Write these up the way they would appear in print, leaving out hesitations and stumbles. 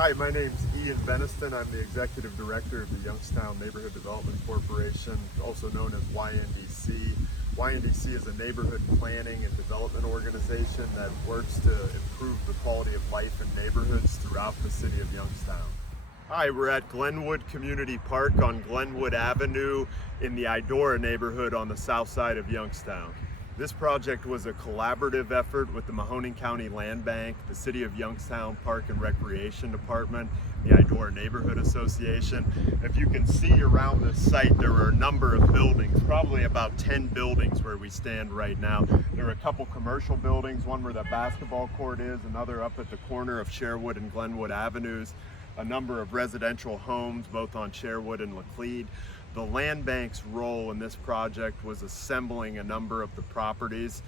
Hi, my name's Ian Beniston. I'm the Executive Director of the Youngstown Neighborhood Development Corporation, also known as YNDC. YNDC is a neighborhood planning and development organization that works to improve the quality of life in neighborhoods throughout the city of Youngstown. Hi, we're at Glenwood Community Park on Glenwood Avenue in the Idora neighborhood on the south side of Youngstown. This project was a collaborative effort with the Mahoning County Land Bank, the City of Youngstown Park and Recreation Department, the Idora Neighborhood Association. If you can see around this site, there are a number of buildings, probably about 10 buildings where we stand right now. There are a couple commercial buildings, one where the basketball court is, another up at the corner of Sherwood and Glenwood Avenues, a number of residential homes, both on Sherwood and Laclede. The Land Bank's role in this project was assembling a number of the properties,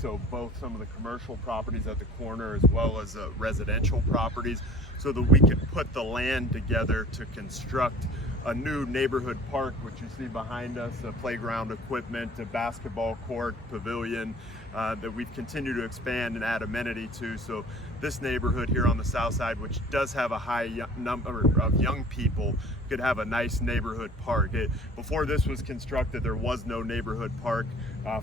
so both some of the commercial properties at the corner as well as residential properties, so that we could put the land together to construct a new neighborhood park, which you see behind us, a playground equipment, a basketball court, pavilion, that we've continued to expand and add amenity to. So this neighborhood here on the south side, which does have a high number of young people, could have a nice neighborhood park. Before this was constructed, there was no neighborhood park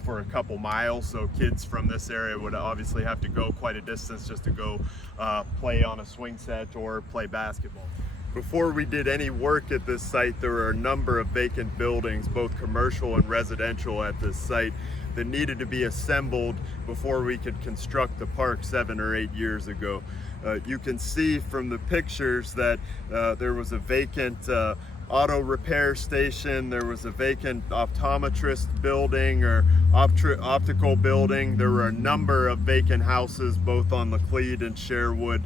for a couple miles, so kids from this area would obviously have to go quite a distance just to go play on a swing set or play basketball. Before we did any work at this site, there were a number of vacant buildings, both commercial and residential, at this site that needed to be assembled before we could construct the park 7 or 8 years ago. You can see from the pictures that there was a vacant auto repair station, there was a vacant optometrist building or optical building. There were a number of vacant houses both on Laclede and Sherwood,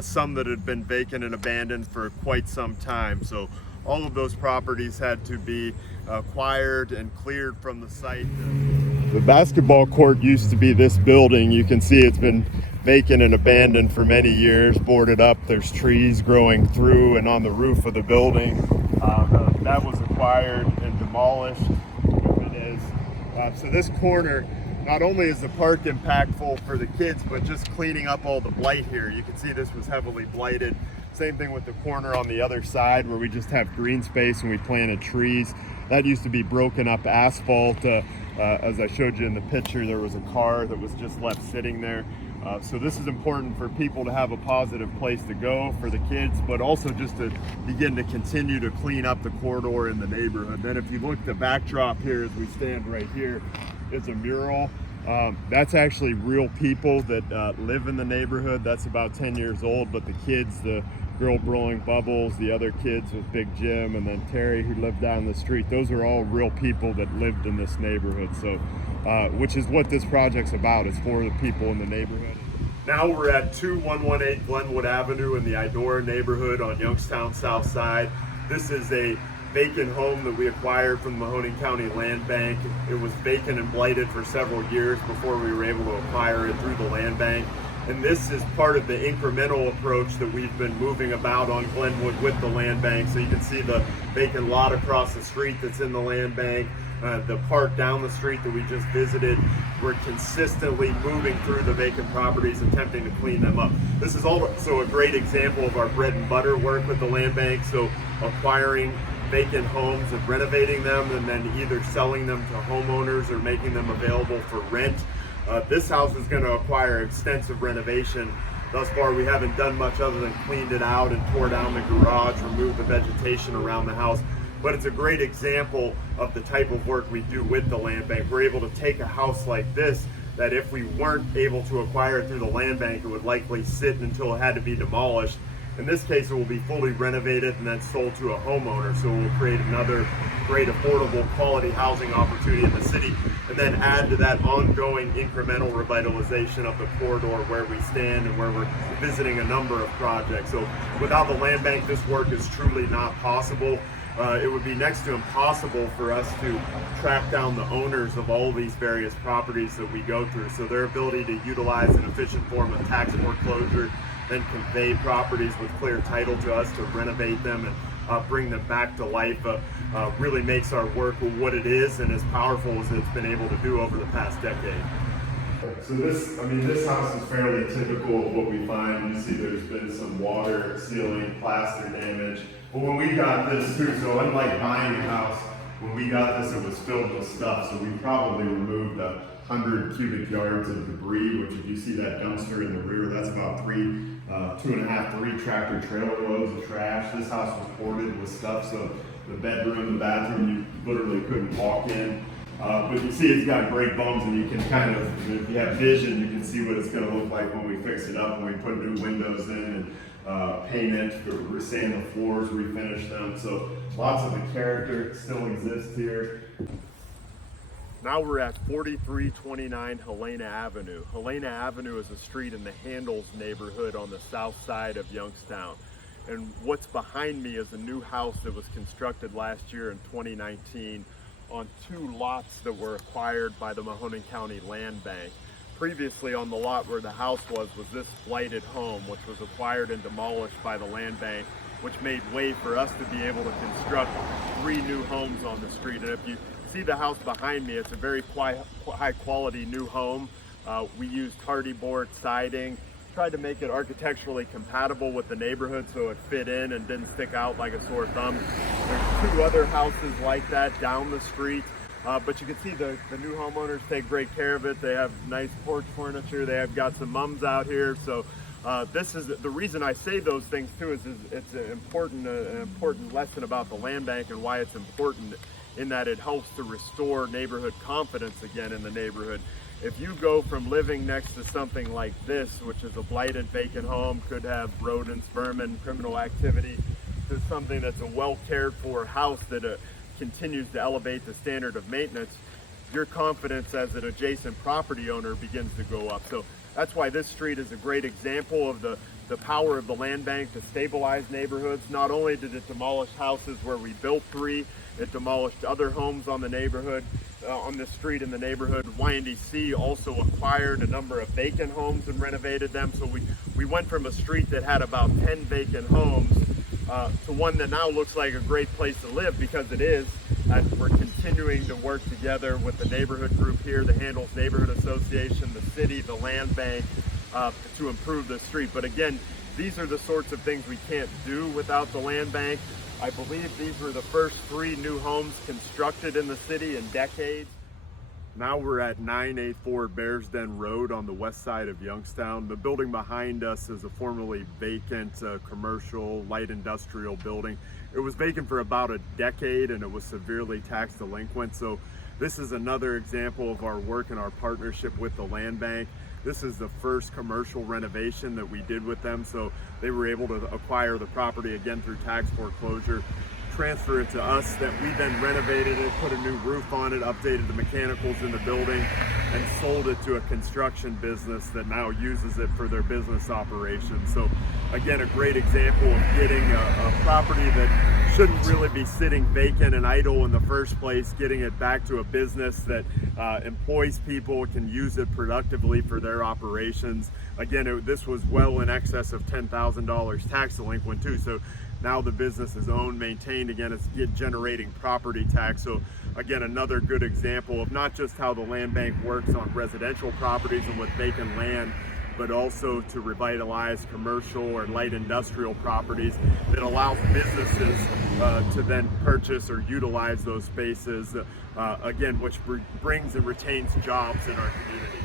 some that had been vacant and abandoned for quite some time. So all of those properties had to be acquired and cleared from the site. The basketball court used to be this building. You can see it's been vacant and abandoned for many years, boarded up. There's trees growing through and on the roof of the building. That was acquired and demolished. It is. So this corner, not only is the park impactful for the kids, but just cleaning up all the blight here. You can see this was heavily blighted. Same thing with the corner on the other side where we just have green space and we planted trees. That used to be broken up asphalt. As I showed you in the picture, there was a car that was just left sitting there. So this is important for people to have a positive place to go for the kids, but also just to begin to continue to clean up the corridor in the neighborhood. Then if you look, the backdrop here as we stand right here is a mural. That's actually real people that live in the neighborhood. That's about 10 years old, but the kids, the girl blowing bubbles, the other kids with Big Jim, and then Terry who lived down the street, those are all real people that lived in this neighborhood. So, which is what this project's about. It's for the people in the neighborhood. Now we're at 2118 Glenwood Avenue in the Idora neighborhood on Youngstown South Side. This is a vacant home that we acquired from the Mahoning County Land Bank. It was vacant and blighted for several years before we were able to acquire it through the Land Bank. And this is part of the incremental approach that we've been moving about on Glenwood with the Land Bank. So you can see the vacant lot across the street that's in the Land Bank, the park down the street that we just visited. We're consistently moving through the vacant properties, attempting to clean them up. This is also a great example of our bread and butter work with the Land Bank. So acquiring vacant homes and renovating them and then either selling them to homeowners or making them available for rent. This house is going to require extensive renovation. Thus far, we haven't done much other than cleaned it out and tore down the garage, removed the vegetation around the house. But it's a great example of the type of work we do with the Land Bank. We're able to take a house like this that if we weren't able to acquire it through the Land Bank, it would likely sit until it had to be demolished. In this case, it will be fully renovated and then sold to a homeowner. So we'll create another great affordable quality housing opportunity in the city, and then add to that ongoing incremental revitalization of the corridor where we stand and where we're visiting a number of projects. So without the Land Bank, this work is truly not possible. It would be next to impossible for us to track down the owners of all these various properties that we go through. So their ability to utilize an efficient form of tax foreclosure, then convey properties with clear title to us to renovate them and bring them back to life really makes our work what it is and as powerful as it's been able to do over the past decade. So this house is fairly typical of what we find. You see there's been some water, ceiling, plaster damage. But when we got this too, so unlike buying a house, when we got this, it was filled with stuff. So we probably removed 100 cubic yards of debris, which if you see that dumpster in the rear, that's about 2.5, 3 tractor trailer loads of trash. This house was hoarded with stuff. So the bedroom, the bathroom, you literally couldn't walk in. But you see it's got great bumps, and you can kind of, if you have vision, you can see what it's going to look like when we fix it up, when we put new windows in and paint it, sand the floors, refinish them. So lots of the character still exists here. Now we're at 4329 Helena Avenue. Helena Avenue is a street in the Handels Neighborhood on the south side of Youngstown. And what's behind me is a new house that was constructed last year in 2019 on 2 lots that were acquired by the Mahoning County Land Bank. Previously on the lot where the house was this blighted home, which was acquired and demolished by the Land Bank, which made way for us to be able to construct 3 new homes on the street. And if you see the house behind me, it's a very high quality new home. We used hardy board siding, tried to make it architecturally compatible with the neighborhood so it fit in and didn't stick out like a sore thumb. There's 2 other houses like that down the street, but you can see the new homeowners take great care of it. They have nice porch furniture. They have got some mums out here. So this is the reason I say those things too, is it's an important lesson about the Land Bank and why it's important, in that it helps to restore neighborhood confidence again in the neighborhood. If you go from living next to something like this, which is a blighted vacant home, could have rodents, vermin, criminal activity, to something that's a well cared for house that continues to elevate the standard of maintenance, your confidence as an adjacent property owner begins to go up. So that's why this street is a great example of the power of the Land Bank to stabilize neighborhoods. Not only did it demolish houses where we built 3, it demolished other homes on the neighborhood, on the street in the neighborhood. YNDC also acquired a number of vacant homes and renovated them. So we went from a street that had about 10 vacant homes to one that now looks like a great place to live, because it is. We're continuing to work together with the neighborhood group here, the Handels Neighborhood Association, the city, the Land Bank, to improve the street. But again, these are the sorts of things we can't do without the Land Bank. I believe these were the first 3 new homes constructed in the city in decades. Now we're at 984 Bears Den Road on the west side of Youngstown. The building behind us is a formerly vacant commercial light industrial building. It was vacant for about a decade and it was severely tax delinquent. So this is another example of our work and our partnership with the Land Bank. This is the first commercial renovation that we did with them. So they were able to acquire the property again through tax foreclosure, transfer it to us, that we then renovated it, put a new roof on it, updated the mechanicals in the building, and sold it to a construction business that now uses it for their business operations. So again, a great example of getting a property that shouldn't really be sitting vacant and idle in the first place, getting it back to a business that employs people, can use it productively for their operations. Again, this was well in excess of $10,000 tax delinquent too. So now the business is owned, maintained. Again, it's generating property tax. So again, another good example of not just how the Land Bank works on residential properties and with vacant land, but also to revitalize commercial or light industrial properties that allows businesses to then purchase or utilize those spaces, again, which brings and retains jobs in our community.